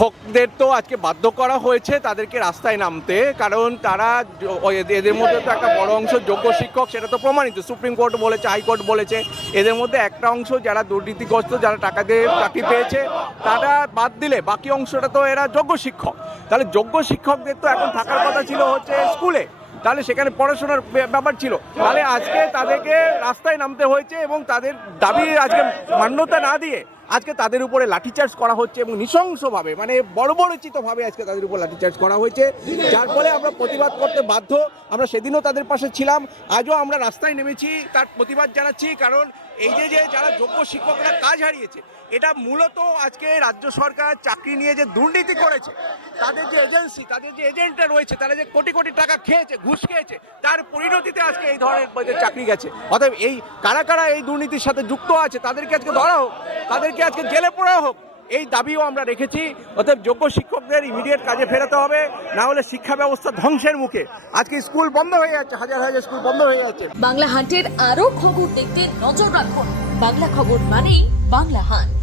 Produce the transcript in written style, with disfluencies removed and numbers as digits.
শিক্ষকদের তো আজকে বাধ্য করা হয়েছে তাদেরকে রাস্তায় নামতে, কারণ তারা এদের মধ্যে তো একটা বড় অংশ যোগ্য শিক্ষক, সেটা তো প্রমাণিত। সুপ্রিম কোর্ট বলেছে, হাইকোর্ট বলেছে, এদের মধ্যে একটা অংশ যারা দুর্নীতিগ্রস্ত, যারা টাকা দিয়ে চাকরি পেয়েছে, তারা বাদ দিলে বাকি অংশটা তো এরা যোগ্য শিক্ষক। তাহলে যোগ্য শিক্ষকদের তো এখন থাকার কথা ছিল হচ্ছে স্কুলে, তাহলে সেখানে পড়াশোনার ব্যাপার ছিল, তাহলে আজকে তাদেরকে রাস্তায় নামতে হয়েছে এবং তাদের দাবি আজকে মান্যতা না দিয়ে আজকে তাদের উপরে লাঠিচার্জ করা হচ্ছে এবং নৃশংসভাবে, মানে বর্বরচিতভাবে আজকে তাদের উপর লাঠিচার্জ করা হয়েছে, যার ফলে আমরা প্রতিবাদ করতে বাধ্য। আমরা সেদিনও তাদের পাশে ছিলাম, আজও আমরা রাস্তায় নেমেছি, তার প্রতিবাদ জানাচ্ছি। কারণ এই যে যারা যোগ্য শিক্ষকরা কাজ হারিয়েছে, এটা মূলত আজকে রাজ্য সরকার চাকরি নিয়ে যে দুর্নীতি করেছে, তাদের যে এজেন্সি, তাদের যে এজেন্টরা রয়েছে, তারা যে কোটি কোটি টাকা খেয়েছে, ঘুষ খেয়েছে, তার পরিণতিতে আজকে এই ধরনের চাকরি গেছে। অতএব এই কারা কারা এই দুর্নীতির সাথে যুক্ত আছে তাদেরকে আজকে ধরা হোক, তাদেরকে আজকে জেলে পড়া হোক, এই দাবিও আমরা রেখেছি। অতএব যোগ্য শিক্ষকদের ইমিডিয়েট কাজে ফেরাতে হবে, না হলে শিক্ষা ব্যবস্থা ধ্বংসের মুখে। আজকে স্কুল বন্ধ হয়ে যাচ্ছে, হাজার হাজার স্কুল বন্ধ হয়ে যাচ্ছে। বাংলা হান্টের আরো খবর দেখতে নজর রাখুন। বাংলা খবর মানেই বাংলা হান্ট।